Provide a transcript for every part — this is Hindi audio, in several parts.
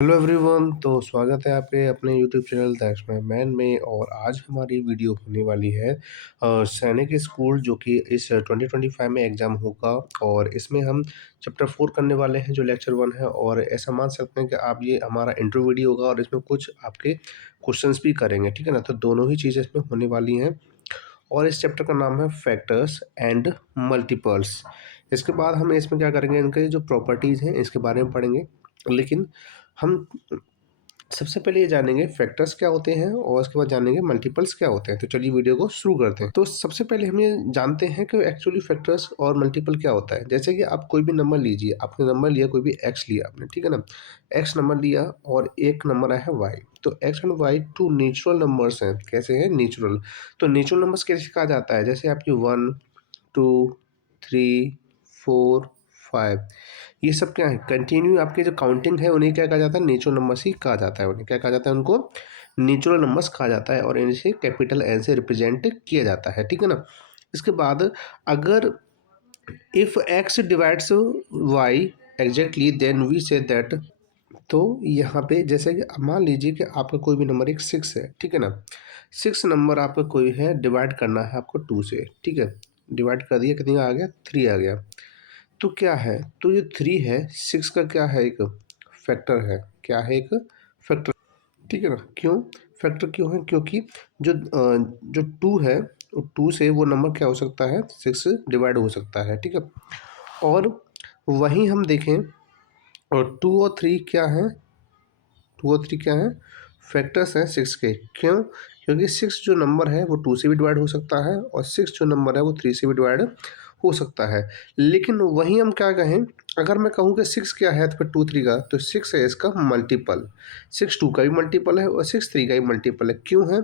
हेलो एवरीवन, तो स्वागत है आपके अपने YouTube channel that's my man में। और आज हमारी वीडियो होने वाली है सैनिक स्कूल, जो कि इस 2025 में एग्ज़ाम होगा। और इसमें हम चैप्टर 4 करने वाले हैं, जो लेक्चर 1 है। और ऐसा मान सकते हैं कि आप ये हमारा इंट्रो वीडियो होगा और इसमें कुछ आपके क्वेश्चंस भी करेंगे, ठीक है ना। तो दोनों ही चीज़ें इसमें होने वाली हैं। और इस चैप्टर का नाम है फैक्टर्स एंड मल्टीपल्स। इसके बाद हम इसमें क्या करेंगे, इनके जो प्रॉपर्टीज़ हैं इसके बारे में पढ़ेंगे। लेकिन हम सबसे पहले ये जानेंगे फैक्टर्स क्या होते हैं और उसके बाद जानेंगे मल्टीपल्स क्या होते हैं। तो चलिए वीडियो को शुरू करते हैं। तो सबसे पहले हम ये जानते हैं कि एक्चुअली फैक्टर्स और मल्टीपल क्या होता है। जैसे कि आप कोई भी नंबर लीजिए, आपने नंबर लिया, कोई भी एक्स लिया आपने, ठीक है ना। एक्स नंबर लिया और एक नंबर आया है वाई। तो X and Y two natural numbers हैं। कैसे हैं? नेचुरल। तो नेचुरल नंबर्स कैसे कहा जाता है? जैसे आपकी 1, 2, 3, 4, 5, ये सब क्या है? कंटिन्यू आपके जो काउंटिंग है उन्हें क्या कहा जाता है? नेचुरल नंबर्स ही कहा जाता है। उन्हें क्या कहा जाता है? उनको नेचुरल नंबर्स कहा जाता है और इनसे कैपिटल एन से रिप्रेजेंट किया जाता है, ठीक है ना। इसके बाद अगर if X divides Y exactly then we say that. तो यहाँ पे जैसे कि मान लीजिए कि आपका कोई भी नंबर एक 6 है, ठीक है ना। 6 नंबर आपका कोई है, डिवाइड करना है आपको 2 से, ठीक है। डिवाइड कर दिया, कितनी आ गया? 3 आ गया। तो क्या है? तो ये 3 है, 6 का क्या है? एक फैक्टर है। क्या है? एक फैक्टर, ठीक है ना। क्यों फैक्टर क्यों है? क्योंकि जो 2 है, 2 से वो नंबर क्या हो सकता है? 6 डिवाइड हो सकता है, ठीक है। और वहीं हम देखें, और 2 और 3 क्या है? 2 और 3 क्या है? फैक्टर्स हैं 6 के। क्यों? क्योंकि 6 जो नंबर है वो 2 से भी डिवाइड हो सकता है और 6 जो नंबर है वो 3 से भी डिवाइड हो सकता है। लेकिन वहीं हम क्या कहें, अगर मैं कहूँ कि 6 क्या है तो फिर 2 3 का, तो 6 है इसका मल्टीपल। 6 2 का भी मल्टीपल है और 6 3 का भी मल्टीपल है। क्यों है?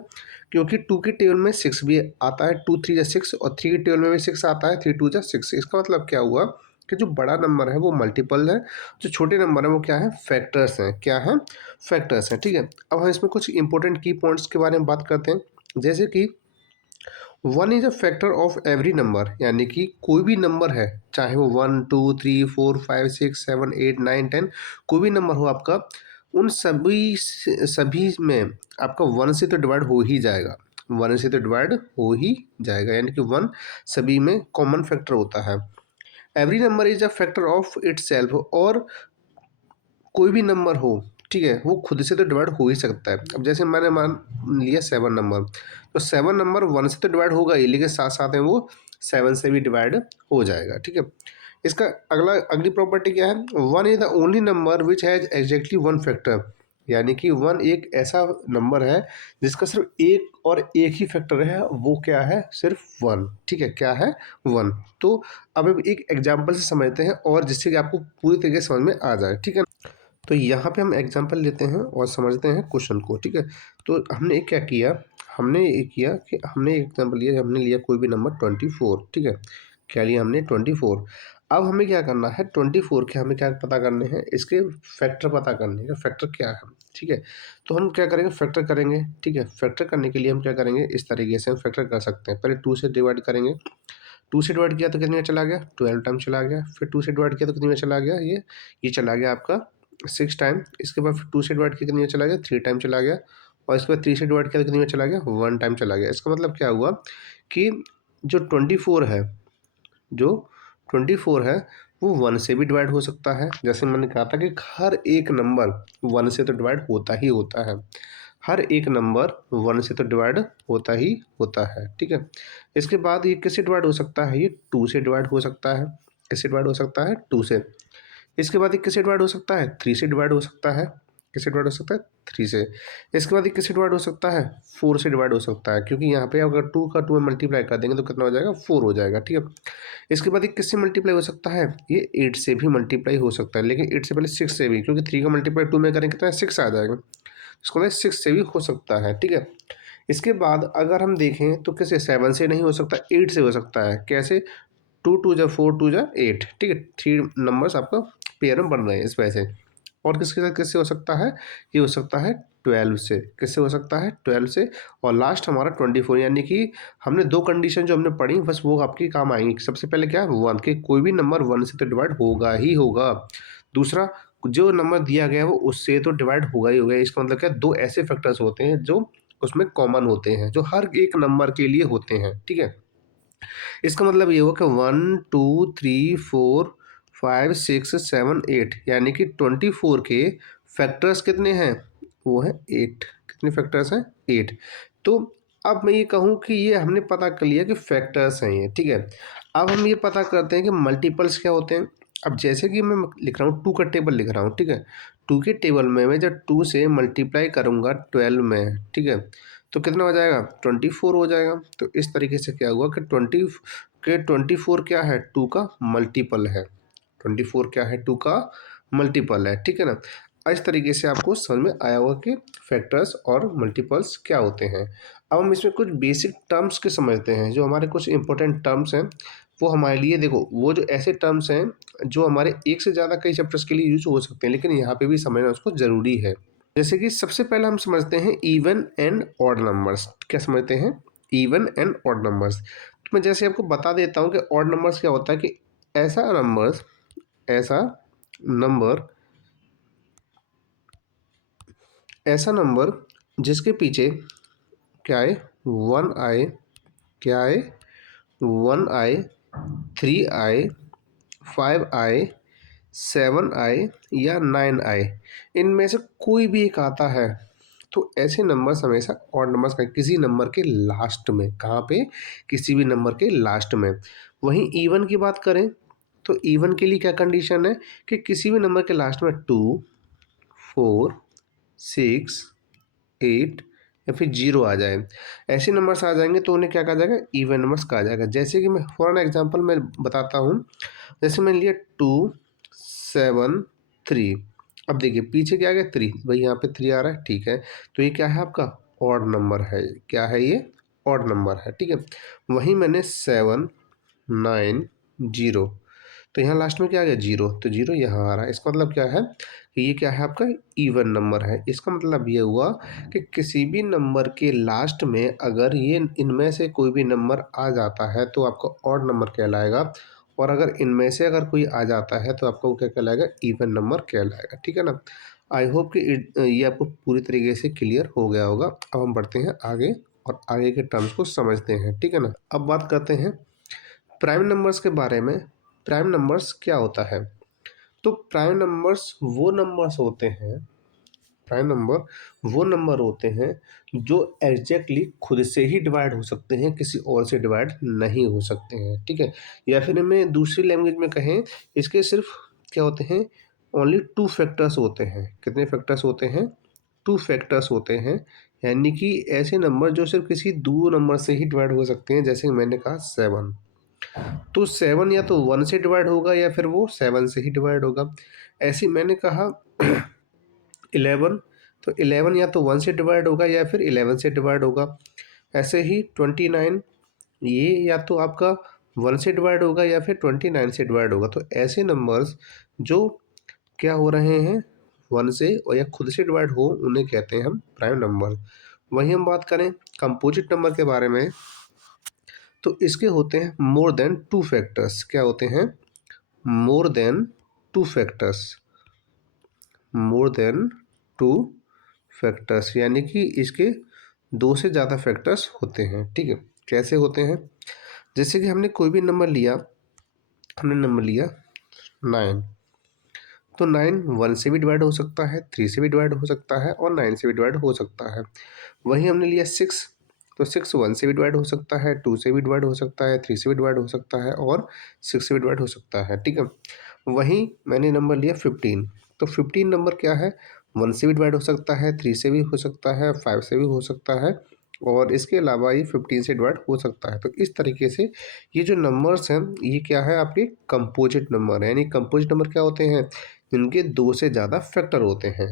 क्योंकि 2 की टेबल में 6 भी आता है, 2 3 जा 6, और 3 की टेबल में भी 6 आता है, 3 2 जा 6। इसका मतलब क्या हुआ कि जो बड़ा नंबर है वो मल्टीपल है, जो छोटे नंबर है वो क्या है? फैक्टर्स हैं। क्या है? फैक्टर्स हैं, ठीक है। अब हम इसमें कुछ इंपॉर्टेंट की पॉइंट्स के बारे में बात करते हैं। जैसे कि 1 is a factor of every number, यानी कि कोई भी नंबर है, चाहे वो 1 2 3 4 5 6 7 8 9 10, कोई भी नंबर हो आपका, उन सभी में आपका 1 से तो डिवाइड हो ही जाएगा। 1 से तो डिवाइड हो ही जाएगा, यानी कि 1 सभी में कॉमन फैक्टर होता है। Every number is a factor of its self. और कोई भी नंबर हो, ठीक है, वो खुद से तो डिवाइड हो ही सकता है। अब जैसे मैंने मान लिया 7 नंबर, तो 7 नंबर 1 से तो डिवाइड होगा ही, लेकिन साथ साथ में वो 7 से भी डिवाइड हो जाएगा, ठीक है। इसका अगली प्रॉपर्टी क्या है? 1 is the only number which has exactly 1 factor, यानी कि 1 एक ऐसा नंबर है जिसका सिर्फ एक और एक ही फैक्टर है, वो क्या है? सिर्फ 1, ठीक है। क्या है? 1। तो अब एक एग्जाम्पल से समझते हैं, और जिससे कि आपको पूरी तरीके से समझ में आ जाए, ठीक है। तो यहाँ पे हम एग्जांपल लेते हैं और समझते हैं क्वेश्चन को, ठीक है। तो हमने क्या किया, हमने ये किया कि हमने एक एग्जांपल लिया, हमने लिया कोई भी नंबर 24, ठीक है। क्या लिया हमने? 24। अब हमें क्या करना है? 24 के हमें क्या पता करने हैं? इसके फैक्टर पता करने हैं। फैक्टर क्या है, ठीक है। तो हम क्या करेंगे? फैक्टर करेंगे, ठीक है। फैक्टर करने के लिए हम क्या करेंगे? इस तरीके से हम फैक्टर कर सकते हैं। पहले 2 से डिवाइड करेंगे, 2 से डिवाइड किया तो कितने में चला गया? 12 टाइम चला गया। फिर 2 से डिवाइड किया तो कितने में चला गया? ये चला गया आपका 6 टाइम। इसके बाद फिर 2 से डिवाइड किया कितने में चला गया? 3 टाइम चला गया। और इसके बाद 3 से डिवाइड किया तो कितने में चला गया? 1 टाइम चला गया। इसका मतलब क्या हुआ कि जो 24 है, जो 24 है वो 1 से भी डिवाइड हो सकता है। जैसे मैंने कहा था कि हर एक नंबर 1 से तो डिवाइड होता ही होता है। हर एक नंबर 1 से तो डिवाइड होता ही होता है, ठीक है। इसके बाद ये किससे डिवाइड हो सकता है? ये 2 से डिवाइड हो सकता है। किससे डिवाइड हो सकता है? 2 से। इसके बाद ये किससे डिवाइड हो सकता है? 3 से डिवाइड हो सकता है। किससे डिवाइड हो सकता है? 3 से। इसके बाद ये किससे डिवाइड हो सकता है? 4 से डिवाइड हो सकता है, क्योंकि यहाँ पे अगर 2 का 2 में मल्टीप्लाई कर देंगे तो कितना हो जाएगा? 4 हो जाएगा, ठीक है। इसके बाद ये किससे मल्टीप्लाई हो सकता है? ये 8 से भी मल्टीप्लाई हो सकता है, लेकिन 8 से पहले 6 से भी, क्योंकि 3 का मल्टीप्लाई 2 में करेंगे कितना? 6 आ जाएगा। इसको मतलब 6 से भी हो सकता है, ठीक है। इसके बाद अगर हम देखें तो किसे? 7 से नहीं हो सकता, 8 से हो सकता है। कैसे? 2 2 जा 4 2 जा 8, ठीक है। 3 नंबर्स आपका पेयर में बन रहे हैं इस वजह से। और किसके साथ किससे हो सकता है? ये हो सकता है 12 से। किससे हो सकता है? 12 से। और लास्ट हमारा 24, यानी कि हमने 2 कंडीशन जो हमने पढ़ी बस वो आपकी काम आएंगी। सबसे पहले क्या? 1, कि कोई भी नंबर 1 से तो डिवाइड होगा ही होगा। दूसरा, जो नंबर दिया गया है वो उससे तो डिवाइड होगा ही होगा। इसका मतलब क्या है, 2 ऐसे फैक्टर्स होते हैं जो उसमें कॉमन होते हैं, जो हर एक नंबर के लिए होते हैं, ठीक है? इसका मतलब ये हुआ कि 1 2 3 4 5 6 7 8 यानी कि 24 के फैक्टर्स कितने हैं? वो है 8। कितने फैक्टर्स हैं? 8। तो अब मैं ये कहूँ कि ये हमने पता कर लिया कि फैक्टर्स हैं ये, ठीक है? अब हम ये पता करते हैं कि मल्टीपल्स क्या होते हैं। अब जैसे कि मैं लिख रहा हूँ 2 का टेबल लिख रहा हूँ, ठीक है? 2 के टेबल में मैं जब 2 से मल्टीप्लाई करूँगा 12 में, ठीक है? तो कितना हो जाएगा? 24 हो जाएगा। तो इस तरीके से क्या हुआ कि 24 क्या है? 2 का मल्टीपल है। 24 क्या है? 2 का मल्टीपल है, ठीक है ना? इस तरीके से आपको समझ में आया होगा कि फैक्टर्स और मल्टीपल्स क्या होते हैं। अब हम इसमें कुछ बेसिक टर्म्स के समझते हैं, जो हमारे कुछ इंपॉर्टेंट टर्म्स हैं, वो हमारे लिए देखो, वो जो ऐसे टर्म्स हैं जो हमारे एक से ज़्यादा कई चैप्टर्स के लिए यूज हो सकते हैं, लेकिन यहाँ पे भी समझना उसको ज़रूरी है। जैसे कि सबसे पहले हम समझते हैं इवन एंड ऑड नंबर्स। क्या समझते हैं? Even and odd numbers. तो मैं जैसे आपको बता देता हूँ कि ऑड नंबर्स क्या होता है कि ऐसा नंबर्स ऐसा नंबर ऐसा नंबर जिसके पीछे क्या आए? 1 आए, क्या आए? 1 आए, 3 आए, 5 आए, 7 आए या 9 आए, इनमें से कोई भी एक आता है तो ऐसे नंबर्स हमेशा ऑड नंबर्स का किसी नंबर के लास्ट में, कहाँ पे? किसी भी नंबर के लास्ट में। वहीं इवन की बात करें तो इवन के लिए क्या कंडीशन है कि किसी भी नंबर के लास्ट में 2 4 6 8 या फिर 0 आ जाए। ऐसे नंबर्स आ जाएंगे तो उन्हें क्या कहा जाएगा? इवन नंबर्स कहा जाएगा। जैसे कि मैं फॉर एन एग्जांपल मैं बताता हूँ। जैसे मैंने लिया 2 7 3। अब देखिए पीछे क्या आ गया? 3। भाई यहाँ पे 3 आ रहा है, ठीक है? तो ये क्या है? आपका ऑड नंबर है। क्या है ये? ऑड नंबर है, ठीक है? वहीं मैंने 7 9 0, तो यहाँ लास्ट में क्या आ गया? 0। तो 0 यहाँ आ रहा है। इसका मतलब क्या है कि ये क्या है? आपका इवन नंबर है। इसका मतलब ये हुआ कि किसी भी नंबर के लास्ट में अगर ये इनमें से कोई भी नंबर आ जाता है तो आपका ऑड नंबर कहलाएगा, और अगर इनमें से अगर कोई आ जाता है तो आपका वो क्या कहलाएगा? इवन नंबर कहलाएगा, ठीक है ना? आई होप कि ये आपको पूरी तरीके से क्लियर हो गया होगा। अब हम बढ़ते हैं आगे और आगे के टर्म्स को समझते हैं, ठीक है ना? अब बात करते हैं प्राइम नंबर्स के बारे में। प्राइम नंबर्स क्या होता है? तो प्राइम नंबर्स वो नंबर्स होते हैं, प्राइम नंबर वो नंबर होते हैं जो एग्जैक्टली खुद से ही डिवाइड हो सकते हैं, किसी और से डिवाइड नहीं हो सकते हैं, ठीक है? या फिर हमें दूसरी लैंग्वेज में कहें, इसके सिर्फ क्या होते हैं? ओनली 2 फैक्टर्स होते हैं। कितने फैक्टर्स होते हैं? 2 फैक्टर्स होते हैं। यानी कि ऐसे नंबर जो सिर्फ किसी 2 नंबर से ही डिवाइड हो सकते हैं। जैसे मैंने कहा 7, तो 7 या तो 1 से डिवाइड होगा या फिर वो 7 से ही डिवाइड होगा। ऐसे ही मैंने कहा 11, तो 11 या तो 1 से डिवाइड होगा या फिर 11 से डिवाइड होगा। ऐसे ही 29, ये या तो आपका 1 से डिवाइड होगा या फिर 29 से डिवाइड होगा। तो ऐसे नंबर्स जो क्या हो रहे हैं? 1 से और या खुद से डिवाइड हो, उन्हें कहते हैं हम प्राइम नंबर। वहीं हम बात करें कंपोजिट नंबर के बारे में, तो इसके होते हैं मोर देन 2 फैक्टर्स। क्या होते हैं? More than 2 factors. More than 2 factors यानी कि इसके 2 से ज़्यादा फैक्टर्स होते हैं, ठीक है? कैसे होते हैं? जैसे कि हमने कोई भी नंबर लिया, हमने नंबर लिया 9, तो 9 1 से भी डिवाइड हो सकता है, 3 से भी डिवाइड हो सकता है और 9 से भी डिवाइड हो सकता है। वहीं हमने लिया 6, तो 6 1 से भी डिवाइड हो सकता है, 2 से भी डिवाइड हो सकता है, 3 से भी डिवाइड हो सकता है और 6 से भी डिवाइड हो सकता है, ठीक है? वहीं मैंने नंबर लिया 15, तो 15 नंबर क्या है? 1 से भी डिवाइड हो सकता है, 3 से भी हो सकता है, 5 से भी हो सकता है और इसके अलावा ये 15 से डिवाइड हो सकता है। तो इस तरीके से ये जो नंबर्स हैं, ये क्या है? आपके कंपोजिट नंबर है। यानी कंपोजिट नंबर क्या होते हैं? इनके 2 से ज़्यादा फैक्टर होते हैं।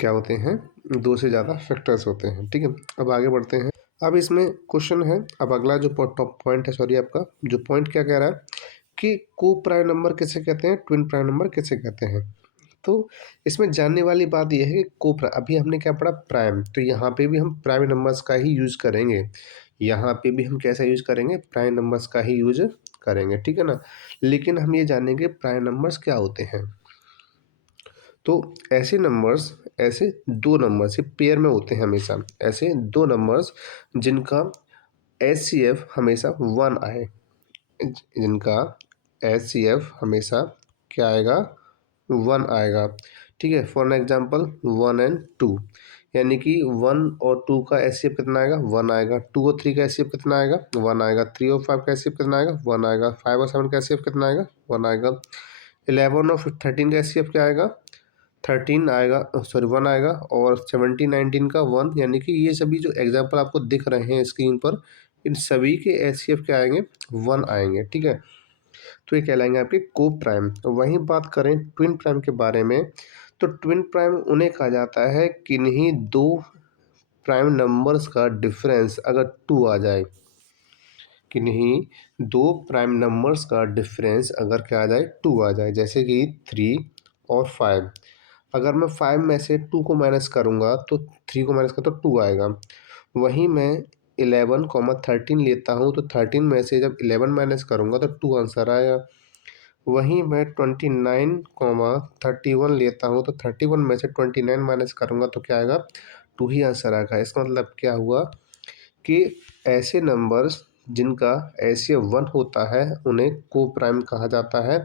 क्या होते हैं? 2 से ज़्यादा फैक्टर्स होते हैं, ठीक है? अब आगे बढ़ते हैं। अब इसमें क्वेश्चन है, अब अगला जो टॉप पॉइंट है, सॉरी आपका जो पॉइंट क्या कह रहा है कि को प्राइम नंबर किसे कहते हैं, ट्विन प्राइम नंबर किसे कहते हैं? तो इसमें जानने वाली बात यह है कि अभी हमने क्या पढ़ा? प्राइम। तो यहाँ पे भी हम प्राइम नंबर्स का ही यूज़ करेंगे। यहाँ पे भी हम कैसा यूज़ करेंगे? प्राइम नंबर्स का ही यूज़ करेंगे, ठीक है ना? लेकिन हम ये जानेंगे प्राइम नंबर्स क्या होते हैं। तो ऐसे दो नंबर्स ये पेयर में होते हैं हमेशा, ऐसे दो नंबर्स जिनका एचसीएफ हमेशा 1 आए, जिनका एचसीएफ हमेशा क्या आएगा, 1 आएगा। ठीक है, फॉर एग्जांपल 1 एंड 2, यानी कि 1 और 2 का एचसीएफ कितना आएगा, 1 आएगा। 2 और 3 का एचसीएफ कितना आएगा, 1 आएगा। 3 और 5 का एचसीएफ कितना आएगा, 1 आएगा। 5 और 7 का एचसीएफ कितना आएगा, 1 आएगा। 11 और 13 का एचसीएफ क्या आएगा, 13 आएगा, सॉरी 1 आएगा। और 17 19 का 1, यानी कि ये सभी जो एग्जाम्पल आपको दिख रहे हैं स्क्रीन पर, इन सभी के एचसीएफ क्या आएंगे, 1 आएंगे। ठीक है, तो ये कहलाएंगे आपके को प्राइम। वहीं बात करें ट्विन प्राइम के बारे में, तो ट्विन प्राइम उन्हें कहा जाता है किन्हीं दो प्राइम नंबर्स का डिफरेंस अगर 2 आ जाए, किन्हीं दो प्राइम नंबर्स का डिफरेंस अगर क्या आ जाए, 2 आ जाए। जैसे कि 3 और 5, अगर मैं 5 में से 2 को माइनस करूँगा तो 3 को माइनस करूँ तो 2 आएगा। वहीं मैं 11, 13 लेता हूँ तो 13 में से जब 11 माइनस करूँगा तो 2 आंसर आएगा। वहीं मैं 29, 31 लेता हूँ तो 31 में से 29 माइनस करूँगा तो क्या आएगा, 2 ही आंसर आएगा। इसका मतलब क्या हुआ कि ऐसे नंबर्स जिनका एचसीएफ 1 होता है उन्हें को प्राइम कहा जाता है।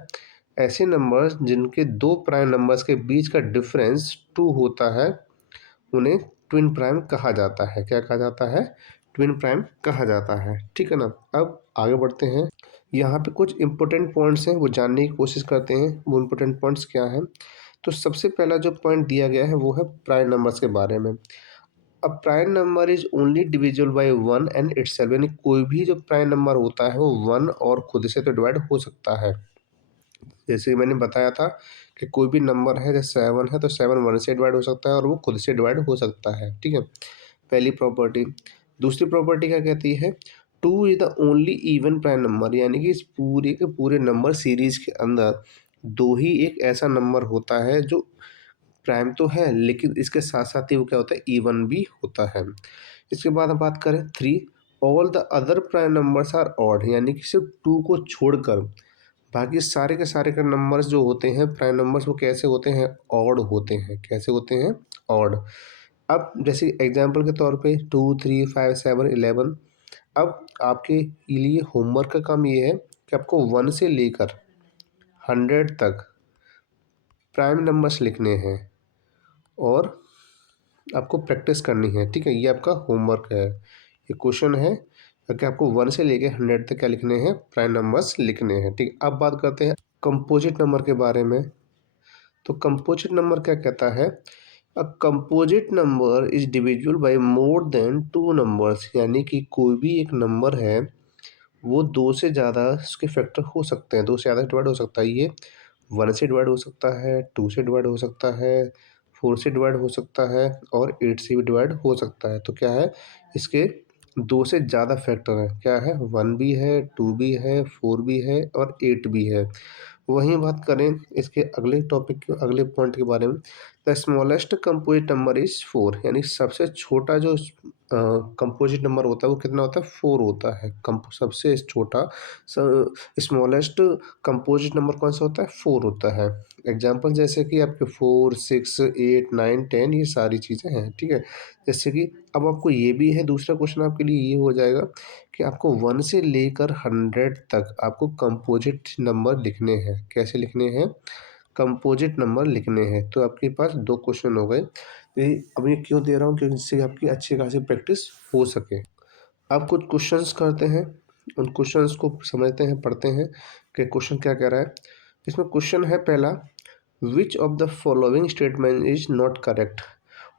ऐसे नंबर्स जिनके दो प्राइम नंबर्स के बीच का डिफरेंस 2 होता है उन्हें ट्विन प्राइम कहा जाता है। क्या कहा जाता है, ट्विन प्राइम कहा जाता है। ठीक है ना। अब आगे बढ़ते हैं, यहाँ पे कुछ इंपॉर्टेंट पॉइंट्स हैं वो जानने की कोशिश करते हैं। वो इंपॉर्टेंट पॉइंट्स क्या हैं, तो सबसे पहला जो पॉइंट दिया गया है वो है प्राइम नंबर्स के बारे में। अब prime number is only divisible by 1 and itself, यानी कोई भी जो प्राइम नंबर होता है वो 1 और खुद से तो डिवाइड हो सकता है। जैसे मैंने बताया था कि कोई भी नंबर है, जैसे 7 है तो 7 1 से डिवाइड हो सकता है और वो खुद से डिवाइड हो सकता है। ठीक है, पहली प्रॉपर्टी। दूसरी प्रॉपर्टी क्या कहती है, 2 is the only even prime number, यानी कि इस पूरे के पूरे नंबर सीरीज के अंदर 2 ही एक ऐसा नंबर होता है जो प्राइम तो है लेकिन इसके साथ साथ ही वो क्या होता है, इवन भी होता है। इसके बाद हम बात करें 3, all the other prime numbers are odd, यानी कि सिर्फ 2 को छोड़कर बाकी सारे के सारे के नंबर्स जो होते हैं प्राइम नंबर्स वो कैसे होते हैं, ऑड होते हैं। कैसे होते हैं, ऑड। अब जैसे एग्जांपल के तौर पे 2 3 5 7 11, अब आपके लिए होमवर्क का काम ये है कि आपको 1 से लेकर 100 तक प्राइम नंबर्स लिखने हैं और आपको प्रैक्टिस करनी है। ठीक है, ये आपका होमवर्क है, ये क्वेश्चन है कि आपको 1 से लेके 100 तक क्या लिखने हैं, प्राइम नंबर्स लिखने हैं। ठीक है, अब बात करते हैं कंपोजिट नंबर के बारे में। तो कंपोजिट नंबर क्या कहता है, a composite number is divisible by more than 2 numbers, यानी कि कोई भी एक नंबर है वो 2 से ज़्यादा उसके फैक्टर हो सकते हैं, 2 से ज़्यादा डिवाइड हो सकता है। ये 1 से डिवाइड हो सकता है, 2 से डिवाइड हो सकता है, 4 से डिवाइड हो सकता है और 8 से भी डिवाइड हो सकता है। तो क्या है, इसके 2 से ज़्यादा फैक्टर हैं। क्या है, 1 भी है, 2 भी है, 4 भी है और 8 भी है। वहीं बात करें इसके अगले टॉपिक के अगले पॉइंट के बारे में, the smallest composite number is 4, यानी सबसे छोटा जो कंपोजिट नंबर होता है वो कितना होता है, 4 होता है। सबसे छोटा स्मॉलेस्ट कंपोजिट नंबर कौन सा होता है, 4 होता है। एग्जाम्पल जैसे कि आपके 4 6 8 9 10 ये सारी चीज़ें हैं। ठीक है, जैसे कि अब आपको ये भी है, दूसरा क्वेश्चन आपके लिए ये हो जाएगा कि आपको 1 से लेकर 100 तक आपको कंपोजिट नंबर लिखने हैं। कैसे लिखने हैं, कंपोजिट नंबर लिखने हैं। तो आपके पास 2 क्वेश्चन हो गए। ये अब ये क्यों दे रहा हूँ, क्योंकि जिससे आपकी अच्छी खासी प्रैक्टिस हो सके। अब कुछ क्वेश्चंस करते हैं, उन क्वेश्चंस को समझते हैं, पढ़ते हैं कि क्वेश्चन क्या कह रहा है। इसमें क्वेश्चन है पहला, which of the following statement is not correct,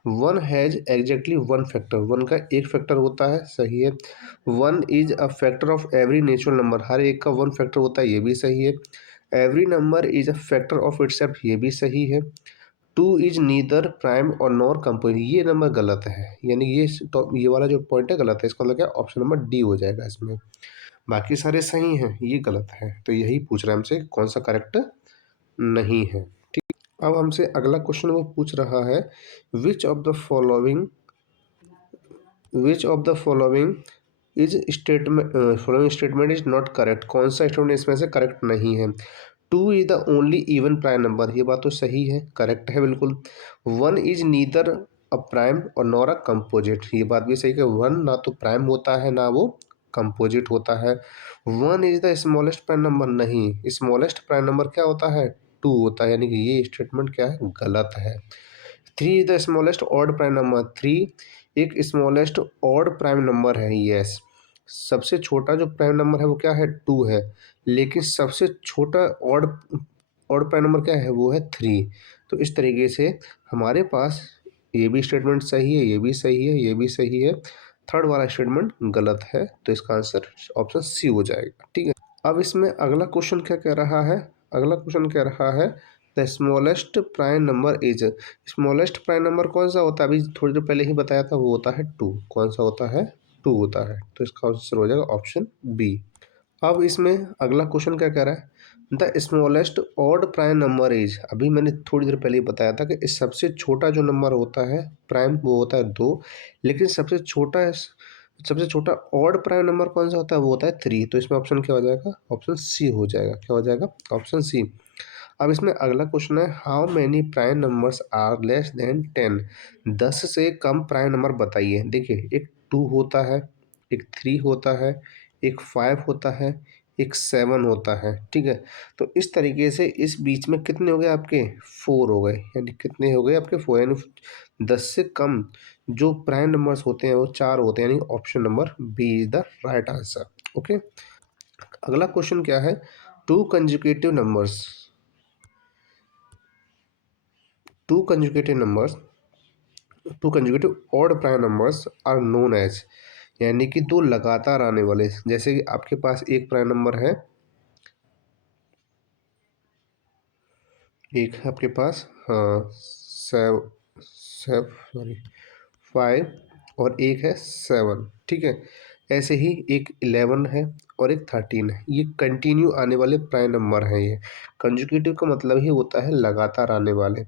1 has exactly 1 factor, 1 का एक फैक्टर होता है, सही है। 1 is a factor of every natural number, हर एक का 1 फैक्टर होता है, ये भी सही है। Every number is a factor of itself, ये भी सही है। 2 इज नीदर प्राइम और नॉर कंपोजिट, ये नंबर गलत है, यानी ये वाला जो पॉइंट है गलत है। इसका मतलब क्या, ऑप्शन नंबर डी हो जाएगा इसमें। बाकी सारे सही हैं, ये गलत है। तो यही पूछ रहा है हमसे कौन सा करेक्ट नहीं है। अब हमसे अगला क्वेश्चन वो पूछ रहा है, विच of the following is statement following statement is not correct, कौन सा स्टेटमेंट इसमें से करेक्ट नहीं है। 2 is the only even prime number, ये बात तो सही है, करेक्ट है बिल्कुल। 1 इज़ नीदर अ प्राइम और नॉर अ कंपोजिट, ये बात भी सही है कि 1 ना तो प्राइम होता है ना वो कंपोजिट होता है। 1 is the smallest prime number, नहीं, स्मॉलेस्ट प्राइम नंबर क्या होता है, 2 होता है, यानी कि ये स्टेटमेंट क्या है, गलत है। 3 is the smallest odd prime number, 3 एक स्मॉलेस्ट ऑड प्राइम नंबर है, यस। सबसे छोटा जो प्राइम नंबर है वो क्या है, 2 है, लेकिन सबसे छोटा ऑड ऑड प्राइम नंबर क्या है, वो है 3। तो इस तरीके से हमारे पास ये भी स्टेटमेंट सही है, ये भी सही है, ये भी सही है, थर्ड वाला स्टेटमेंट गलत है, तो इसका आंसर ऑप्शन सी हो जाएगा, ठीक है। अब इसमें अगला क्वेश्चन क्या कह रहा है, अगला क्वेश्चन कह रहा है the smallest prime number is, smallest prime number कौन सा होता है, अभी थोड़ी देर पहले ही बताया था, वो होता है 2, कौन सा होता है, 2 होता है, तो इसका आंसर हो जाएगा ऑप्शन बी। अब इसमें अगला क्वेश्चन क्या कह रहा है, the smallest odd prime number is, अभी मैंने थोड़ी देर पहले ही बताया था कि इस सबसे छोटा जो नंबर होता है प्राइम वो होता है 2, लेकिन सबसे छोटा ऑड प्राइम नंबर कौन सा होता है, वो होता है 3, तो इसमें ऑप्शन क्या हो जाएगा, ऑप्शन सी हो जाएगा, क्या हो जाएगा, ऑप्शन सी। अब इसमें अगला क्वेश्चन है how many prime numbers are less than 10, 10 से कम प्राइम नंबर बताइए। देखिए एक 2 होता है, एक 3 होता है, एक 5 होता है, एक 7 होता है, ठीक है। तो इस तरीके से इस बीच में कितने हो गए आपके, 4 हो गए, यानी कितने हो गए आपके 4, यानी 10 से कम जो प्राइम नंबर्स होते हैं वो 4 होते हैं, यानी option number B is the right answer, okay. अगला क्वेश्चन क्या है, two conjunctive numbers, two conjunctive numbers, two conjunctive odd prime numbers are known as, यानी कि दो लगातार आने वाले, जैसे कि आपके पास एक प्राइम नंबर है, एक है आपके पास सॉरी 5 और एक है 7, ठीक है। ऐसे ही एक 11 है और एक 13 है, ये कंटिन्यू आने वाले प्राइम नंबर हैं। ये कंजुकेटिव का मतलब ही होता है लगातार आने वाले।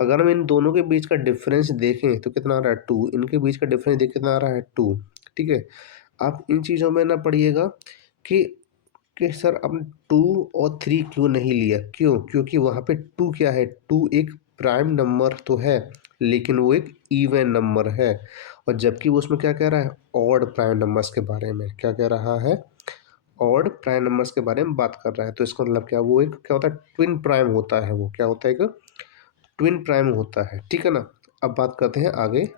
अगर हम इन दोनों के बीच का डिफरेंस देखें तो कितना आ रहा है, 2, इनके बीच का डिफरेंस देख कितना आ रहा है, 2, ठीक है। आप इन चीज़ों में ना पढ़िएगा कि सर आपने 2 और 3 क्यों नहीं लिया, क्यों, क्योंकि वहाँ पे 2 क्या है, 2 एक प्राइम नंबर तो है, लेकिन वो एक इवन नंबर है, और जबकि वो उसमें क्या कह रहा है, ऑड प्राइम नंबर्स के बारे में क्या कह रहा है, ऑड प्राइम नंबर्स के बारे में बात कर रहा है। तो इसका मतलब क्या, वो एक क्या होता है, ट्विन प्राइम होता है, वो क्या होता है, एक ट्विन प्राइम होता है, ठीक है ना। अब बात करते हैं आगे,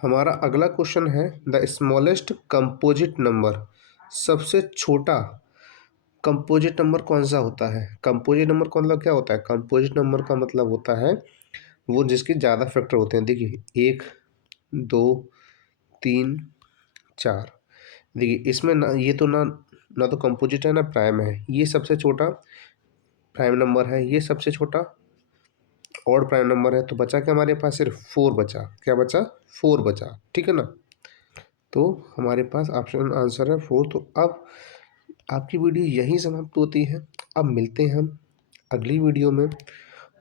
हमारा अगला क्वेश्चन है द स्मॉलेस्ट कंपोजिट नंबर, सबसे छोटा कंपोजिट नंबर कौन सा होता है। कंपोजिट नंबर का मतलब क्या होता है, कंपोजिट नंबर का मतलब होता है वो जिसके ज़्यादा फैक्टर होते हैं। देखिए 1, 2, 3, 4, देखिए इसमें ना ये तो ना ना तो कंपोजिट है ना प्राइम है, ये सबसे छोटा प्राइम नंबर है, ये सबसे छोटा ऑड प्राइम नंबर है, तो बचा क्या हमारे पास, सिर्फ 4 बचा, क्या बचा, 4 बचा, ठीक है ना। तो हमारे पास ऑप्शन आंसर है 4। तो अब आपकी वीडियो यहीं समाप्त होती है, अब मिलते हैं हम अगली वीडियो में,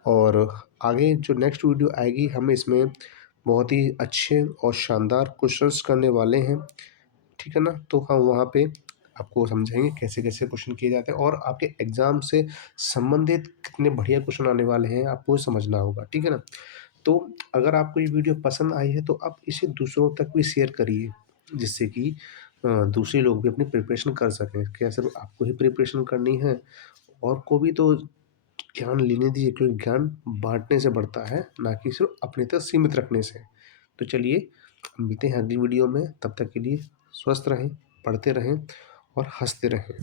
और आगे जो नेक्स्ट वीडियो आएगी हम इसमें बहुत ही अच्छे और शानदार क्वेश्चंस करने वाले हैं, ठीक है ना। तो हम वहाँ पे आपको समझाएंगे कैसे कैसे क्वेश्चन किए जाते हैं, और आपके एग्ज़ाम से संबंधित कितने बढ़िया क्वेश्चन आने वाले हैं आपको समझना होगा, ठीक है ना। तो अगर आपको ये वीडियो पसंद आई है तो आप इसे दूसरों तक भी शेयर करिए, जिससे कि दूसरे लोग भी अपनी प्रिपरेशन कर सकें। क्या सिर्फ आपको ही प्रिपरेशन करनी है, और को भी तो ज्ञान लेने दीजिए, क्योंकि ज्ञान बाँटने से बढ़ता है, ना कि सिर्फ अपने तक सीमित रखने से। तो चलिए मिलते हैं अगली वीडियो में, तब तक के लिए स्वस्थ रहें, पढ़ते रहें और हँसते रहें।